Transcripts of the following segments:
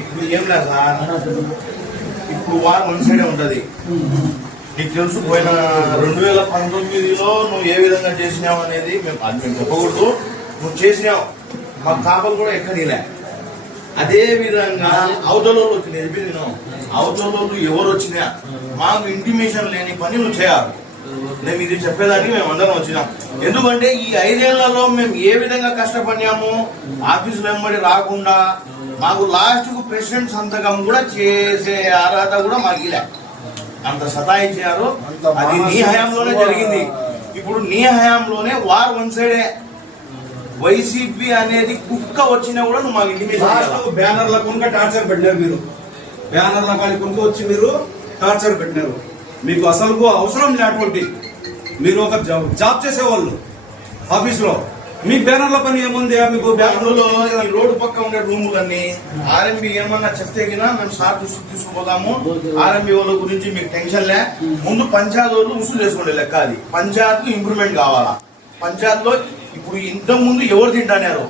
ఇప్పుడు ఏం లేదు ఇప్పుడు వారం వన్ సైడే ఉంటది. నీకు తెలుసు పోయిన రెండు వేల పంతొమ్మిదిలో నువ్వు ఏ విధంగా చేసినావు అనేది మేము అది మేము చెప్పకూడదు. నువ్వు చేసినావు. మా తాపలు కూడా ఎక్కడిలే అదే విధంగా అవతలలోకి నేర్పి నేను అవతలలో ఎవరు వచ్చినా మాకు ఇంటిమేషన్ లేని పని నువ్వు చేయాలి. నేను ఇది చెప్పేదానికి మేము అందరం వచ్చినాం. ఎందుకంటే ఈ ఐదేళ్ళలో మేము ఏ విధంగా కష్టపడినాము ఆఫీస్ వెంబడి రాకుండా మాకు లాస్ట్కు ప్రెసిడెంట్ సంతకం కూడా చేసే అర్హత కూడా మాకు ఇలా. అంత సతాయించారు అది నీ హయాంలోనే జరిగింది. ఇప్పుడు నీ హయాంలోనే వార్ వన్ సైడే వైసీపీ అనేది కుక్క వచ్చినా కూడా నువ్వు మాకు ఇంటిమేషన్ బ్యానర్ల కొనుక టార్చర్ పెట్టినారు మీరు. బ్యానర్ల కానీ కొనుక వచ్చి మీరు టార్చర్ పెట్టినారు. మీకు అసలు అవసరం లేనటువంటి మీరు ఒక జాబ్ జాబ్ చేసేవాళ్ళు. ఆఫీసులో. మీ బ్యానర్ల పని ఏముంది? మీకు బెంగళూరులో బ్యానర్లో రోడ్డు పక్క ఉండే రూములన్నీ ఆర్ఎంబి ఏమన్నా చెప్తే గినా మేము సార్ చూసి తీసుకుపోతాము ఆర్ఎంబి వాళ్ళ గురించి మీకు టెన్షన్ లే. ముందు పంచాయత్ వాళ్ళు ఉసులు చేసుకోండి లెక్క అది. పంచాయత్ ఇంప్రూవ్మెంట్ కావాలా? పంచాయత్లో ఇప్పుడు ఇంతకు ముందు ఎవరు తింటానారు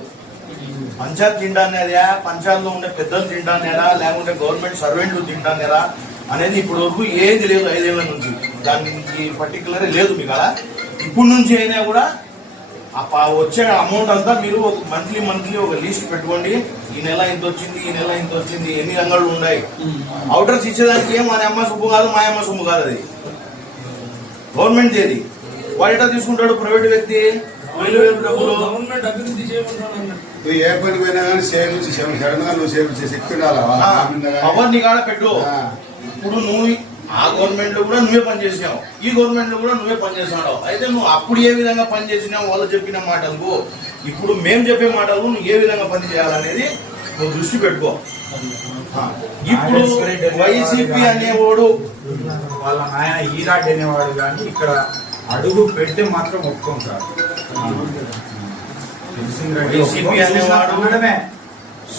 పంచాయత్ తింటానేదా పంచాయత్లో ఉండే పెద్దలు తింటానేరా లేకుంటే గవర్నమెంట్ సర్వెంట్లు తింటానేరా అనేది ఇప్పటి వరకు ఏది లేదు ఐదేళ్ళ నుంచి. దానికి పర్టికులర్ లేదు మీకు అలా ఇప్పుడు నుంచి అయినా కూడా వచ్చే అమౌంట్ అంతా మీరు ఒక మంత్లీ మంత్లీ ఒక లిస్ట్ పెట్టుకోండి. ఈ నెల ఇంత వచ్చింది ఈ నెల ఇంత వచ్చింది ఎన్ని రంగాలు ఉన్నాయి. అవుటర్స్ ఇచ్చేదానికి ఏం మన అమ్మ సొమ్ము కాదు మా అమ్మ సొమ్ము కాదు అది. గవర్నమెంట్ ఏది ఎట్లా తీసుకుంటాడు ప్రైవేట్ వ్యక్తి. వేలు వేలు డబ్బులు. గవర్నమెంట్ అభివృద్ధి నువ్వు ఏ పని పోయినా కానీ సేవించి సడన్గా నువ్వు వాళ్ళ కానీ. పవర్ నీ కాడ పెట్టు. ఇప్పుడు నువ్వు ఆ గవర్నమెంట్లో కూడా నువ్వే పనిచేసినావు ఈ గవర్నమెంట్లో కూడా నువ్వే పనిచేస్తున్నావు అయితే నువ్వు అప్పుడు ఏ విధంగా పనిచేసినావు వాళ్ళు చెప్పిన మాటలకు. ఇప్పుడు మేము చెప్పే మాటలకు నువ్వు ఏ విధంగా పని చేయాలనేది నువ్వు దృష్టి పెట్టుకో. ఇప్పుడు వైసీపీ అనేవాడు వాళ్ళ నాయన ఈరాడ్ అనేవాడు కానీ ఇక్కడ అడుగు పెడితే మాత్రం ఒప్పుకోం సార్ తెలిసిందండి, వైసీపీ. అనేవాడు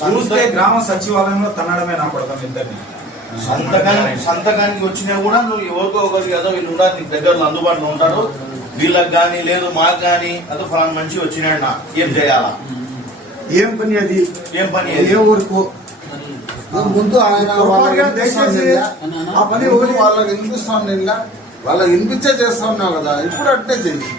చూస్తే సంత- గ్రామ సచివాలయంలో తన్నడమే నా పడతాం ఇద్దరిని. సంతకానికి సంతకానికి వచ్చినా కూడా నువ్వు ఎవరికో ఒకరికి ఏదో వీళ్ళు ఉంటారు నీకు దగ్గరలో అందుబాటులో ఉంటారు. వీళ్ళకి కానీ లేదు మాకు కానీ అదో ఫలానా మంచి వచ్చినాడు నా ఏం చేయాలా? ఏం పని అది? ఏం పని ఏ? ఊరుకు? ముందు ఆయన దయచేసి. ఆ పని ఒకటి వాళ్ళకి వినిపిస్తాను నిన్న వాళ్ళకి వినిపించే చేస్తా ఉన్నావు కదా ఇప్పుడు అట్టే చెయ్యి.